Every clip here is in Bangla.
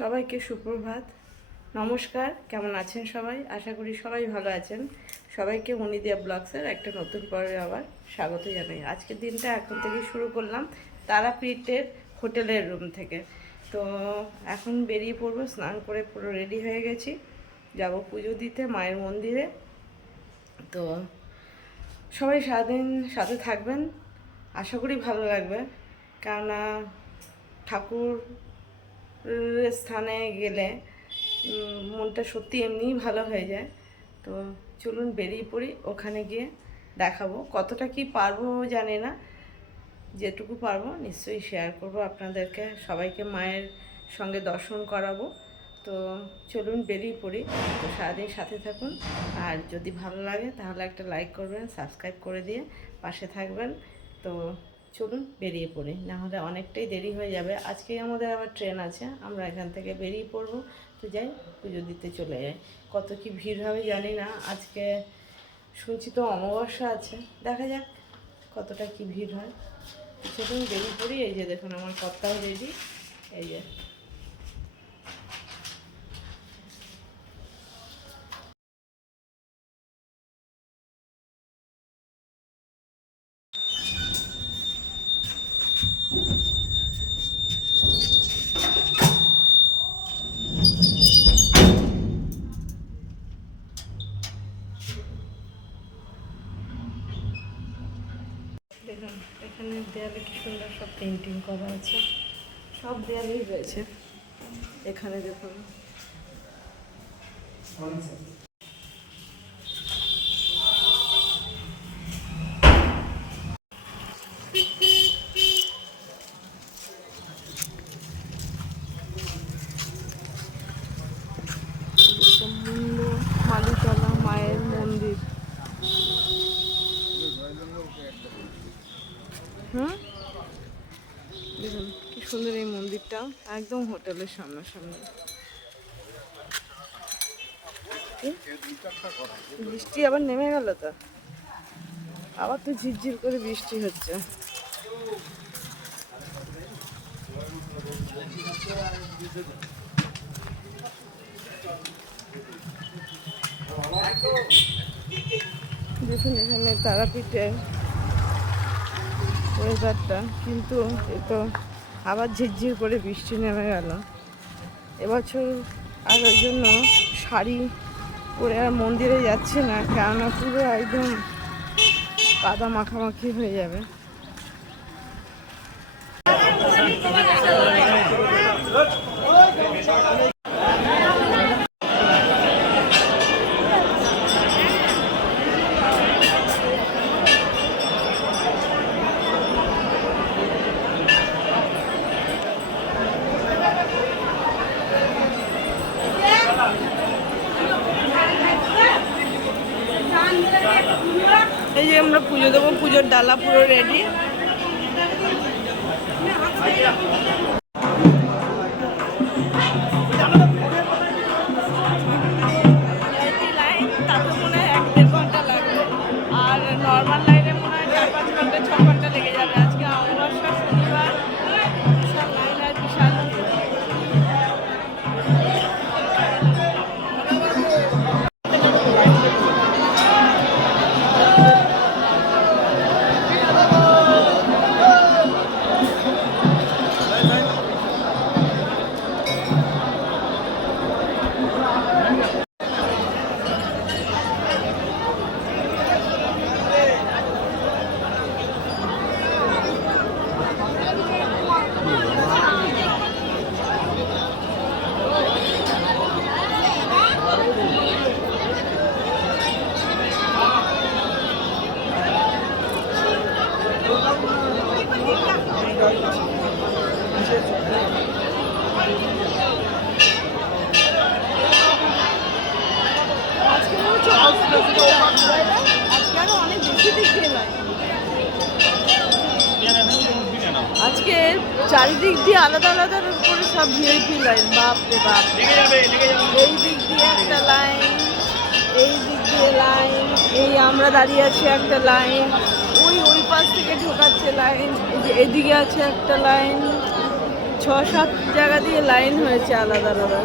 সবাইকে সুপ্রভাত। নমস্কার, কেমন আছেন সবাই? আশা করি সবাই ভালো আছেন। সবাইকে মনিদিয়া ব্লগসের একটা নতুন পর্বে আবার স্বাগত জানাই। আজকের দিনটা এখন থেকে শুরু করলাম তারাপীঠের হোটেলের রুম থেকে। তো এখন বেরিয়ে পড়ব, স্নান করে পুরো রেডি হয়ে গেছি। যাব পুজো দিতে মায়ের মন্দিরে। তো সবাই সারাদিন সাথে থাকবেন। আশা করি ভালো লাগবে। কেননা ঠাকুর স্থানে গেলে মনটা সত্যি এমনিই ভালো হয়ে যায়। তো চলুন বেরিয়ে পড়ি, ওখানে গিয়ে দেখাবো। কতটা কি পারব জানি না। যেটুকু পারব নিশ্চয়ই শেয়ার করব আপনাদেরকে, সবাইকে মায়ের সঙ্গে দর্শন করাবো। তো চলুন বেরিয়ে পড়ি। তো সারাদিন সাথে থাকুন। আর যদি ভালো লাগে তাহলে একটা লাইক করবেন সাবস্ক্রাইব করে দিয়ে পাশে থাকবেন। তো চলুন বেরিয়ে পড়ি নাহলে অনেকটাই দেরি হয়ে যাবে। আজকেই আমাদের আবার ট্রেন আছে, আমরা এখান থেকে বেরিয়ে পড়ব। তো যাই, পুজো দিতে চলে যাই। কত কি ভিড় হবে জানি না, আজকে শুনছি তো অমাবস্যা আছে। দেখা যাক কতটা কি ভিড় হয়। চলুন বেরিয়ে পড়ি, এই যে দেখুন আমার কর্তাও রেডি এই যে পেন্টিং করা আছে। সব দেয়ালেই রয়েছে। এখানে দেখুন মুন্ড মালিতলা মায়ের মন্দির হুম দেখুন, কি সুন্দর এই মন্দিরটা। একদম হোটেলের সামনাসামনি। বৃষ্টি আবার নেমে গেল তো? আবার তো ঝিরঝির করে বৃষ্টি হচ্ছে। দেখুন এখানে তারাপীঠে ওয়েদারটা কিন্তু এ তো আবার ঝিরঝির করে বৃষ্টি নেমে গেল। এবছর আর ওই জন্য শাড়ি পরে আর মন্দিরে যাচ্ছে না, কেননা পুরো একদম কাদা মাখামাখি হয়ে যাবে। এই যে আমরা পুজো দেবো পুজোর ডালা পুরো রেডি দিয়ে আলাদা আলাদা করে সব ভিআইপি লাইন বাপ রে বাপ। এই দিক দিয়ে একটা লাইন এই দিক দিয়ে লাইন এই আমরা দাঁড়িয়ে আছি একটা লাইন ওই ওই পাশ থেকে ঢোকাচ্ছে লাইন এদিকে আছে একটা লাইন ছ, সাত জায়গা দিয়ে লাইন হয়েছে আলাদা আলাদা।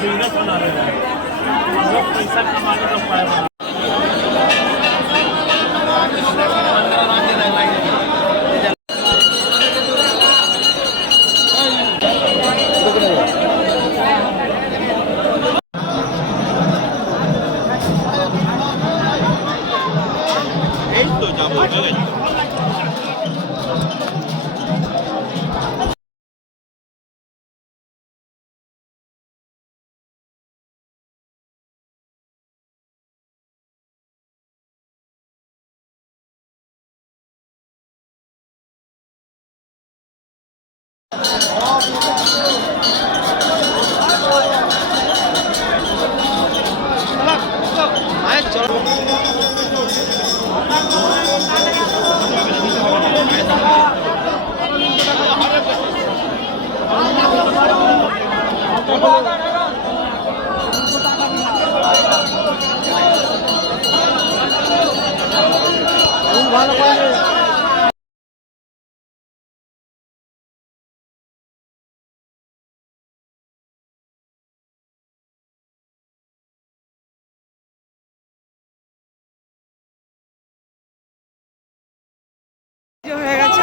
बिझनेस होणार आहे. पैसा कमाने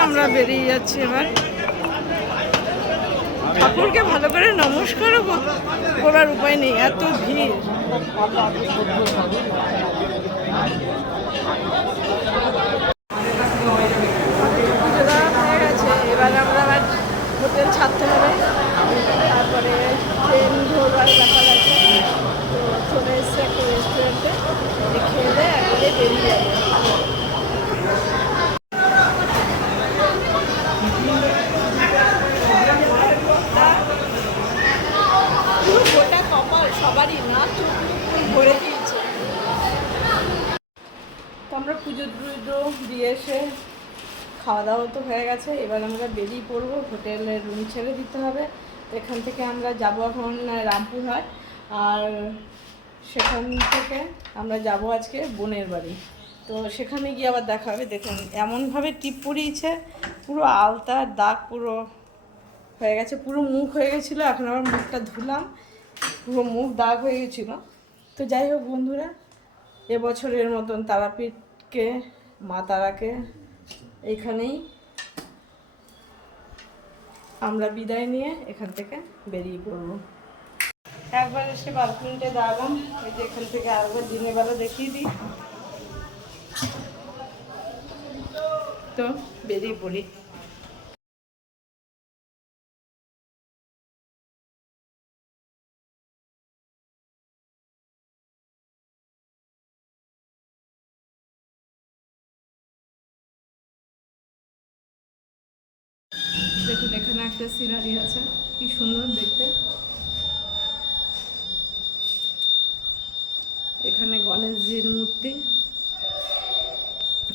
আমরা বেরিয়ে যাচ্ছি এবার। ঠাকুরকে ভালো করে নমস্কারও কর- করার উপায় নেই, এত ভিড়। হোটেল ছাড়তে হবে তারপরে ট্রেন ধরবার ব্যাপার আছে তো চলে এসছে একটা রেস্টুরেন্টে খেয়ে দিয়ে একবারে বেরিয়ে যাবে পুরো গোটা কপাল সবারই না চোখ মুখ পুরো ভরে দিয়েছে তো আমরা পুজো টুজো এসে খাওয়া দাওয়া তো হয়ে গেছে। এবার আমরা বেরিয়ে পড়ব, হোটেলের রুম ছেড়ে দিতে হবে। এখান থেকে আমরা যাব এখন রামপুরহাট। আর সেখান থেকে আমরা যাব আজকে বোনের বাড়ি। তো সেখানে গিয়ে আবার দেখা হবে। দেখুন, এমনভাবে টিপ পরিয়েছে পুরো আলতার দাগ পুরো হয়ে গেছে, পুরো মুখ হয়ে গেছিল। এখন আবার মুখটা ধুলাম, পুরো মুখ দাগ হয়ে গেছিল। তো যাই হোক বন্ধুরা, এবছরের মতন তারাপীঠকে মা তারাকে এখানেই আমরা বিদায় নিয়ে এখান থেকে বেরিয়ে পড়ব। একবার এসে বাথরুমটা দাঁড়ালাম ওই যে এখান থেকে আরেকবার দিনের বেলা দেখিয়ে দিই। তো বেরিয়ে পড়ি। একটা সিনারি আছে, কি সুন্দর দেখতে। এখানে গণেশজির মূর্তি।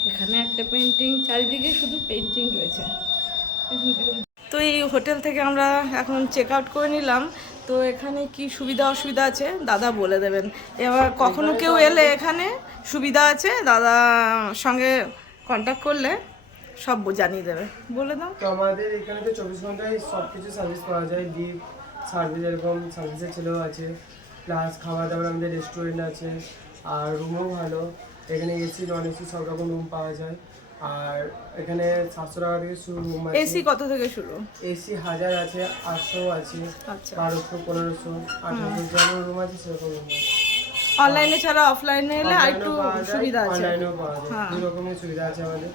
এখানে একটা পেন্টিং চারিদিকে শুধু পেন্টিং রয়েছে। তো এই হোটেল থেকে আমরা এখন চেক আউট করে নিলাম। তো এখানে কি সুবিধা অসুবিধা আছে? দাদা বলে দেবেন। এবার কখনো কেউ এলে এখানে সুবিধা আছে? দাদা সঙ্গে কন্ট্যাক্ট করলে সব জানিয়ে দেবে। বলে দাও। তো আমাদের এখানে তো চব্বিশ ঘন্টায় সব কিছু সার্ভিস পাওয়া যায়। ডিপ সার্ভিস এরকম সার্ভিসের ছেলেও আছে। প্লাস খাওয়া দাওয়ার আমাদের রেস্টুরেন্ট আছে। আর রুমও ভালো। এখানে এসি নন এসি সব রকম রুম পাওয়া যায়। আর এখানে সাতশো টাকা থেকে শুরু রুম আছে। এসি কত থেকে শুরু? এসি হাজার আছে আটশো আছে আচ্ছা। বারোশো পনেরোশো আঠারোশো যেমন রুম আছে সেরকম রুম আছে। অনলাইনে ছাড়া অফলাইনে এলে আর একটু সুবিধা আছে। অনলাইনেও পাওয়া যায়। হ্যাঁ। দু রকমের সুবিধা আছে আমাদের।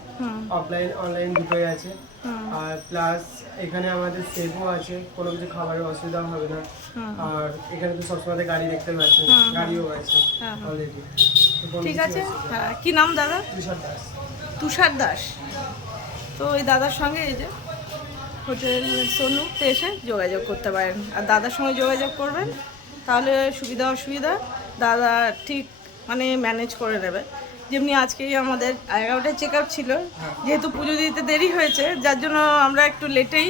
অফলাইন অনলাইন দুটোই আছে। আর প্লাস এখানে আমাদের সেফও আছে কোনো কিছু খাবারের অসুবিধা হবে না। আর এখানে তো সবসময় গাড়ি দেখতে পাচ্ছেন গাড়িও আছে হ্যাঁ, হ্যাঁ। অলরেডি ঠিক আছে। হ্যাঁ কি নাম দাদা? তুষার দাস। তুষার দাস। তো ওই দাদার সঙ্গে এই যে হোটেল সোনুতে এসে যোগাযোগ করতে পারেন। আর দাদার সঙ্গে যোগাযোগ করবেন তাহলে সুবিধা অসুবিধা। দাদা ঠিক মানে ম্যানেজ করে নেবে যেমনি আজকেই আমাদের এগারোটায় চেক আপ ছিল যেহেতু পুজো দিতে দেরি হয়েছে যার জন্য আমরা একটু লেটেই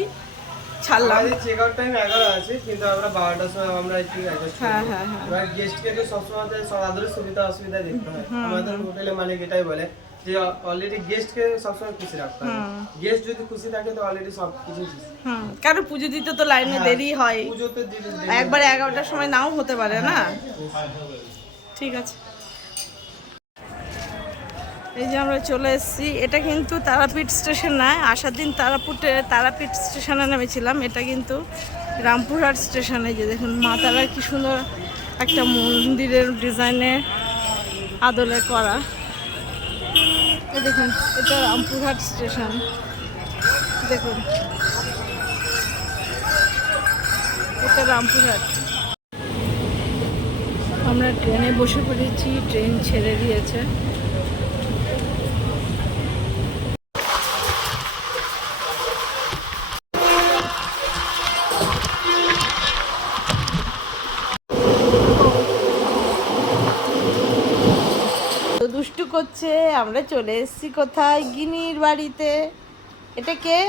ছাড়লাম। চেক আউট টাইম এগারো আছে কিন্তু আমরা বারোটার সময় আমরা একটু অ্যাডজাস্ট হ্যাঁ, হ্যাঁ, হ্যাঁ। গেস্টকে তো সবসময় তাদের সুবিধা অসুবিধা দেখতে হয়। আমাদের হোটেলে মালিক এটাই বলে যে অলরেডি গেস্টকে সবসময় খুশি রাখতে হবে গেস্ট যদি খুশি থাকে তো অলরেডি সব কিছু হুম কারণ পুজো দিতে তো লাইনে দেরি হয়। পুজোতে একবার এগারোটার সময় নাও হতে পারে না? ঠিক আছে। এই যে আমরা চলে এসেছি। এটা কিন্তু তারাপীঠ স্টেশন নয় আসার দিন তারাপুটে তারাপীঠ স্টেশনে নেমেছিলাম। এটা কিন্তু রামপুরহাট স্টেশনে। যে দেখুন মা তারা কি সুন্দর একটা মন্দিরের ডিজাইনের আদলে করা। দেখুন এটা রামপুরহাট স্টেশন। দেখুন। এটা রামপুরহাট। আমরা ট্রেনে বসে পড়েছি ট্রেন ছেড়ে দিয়েছে। করছে আমরা চলে এসেছি কোথায়? গিনির বাড়িতে। এটা কে?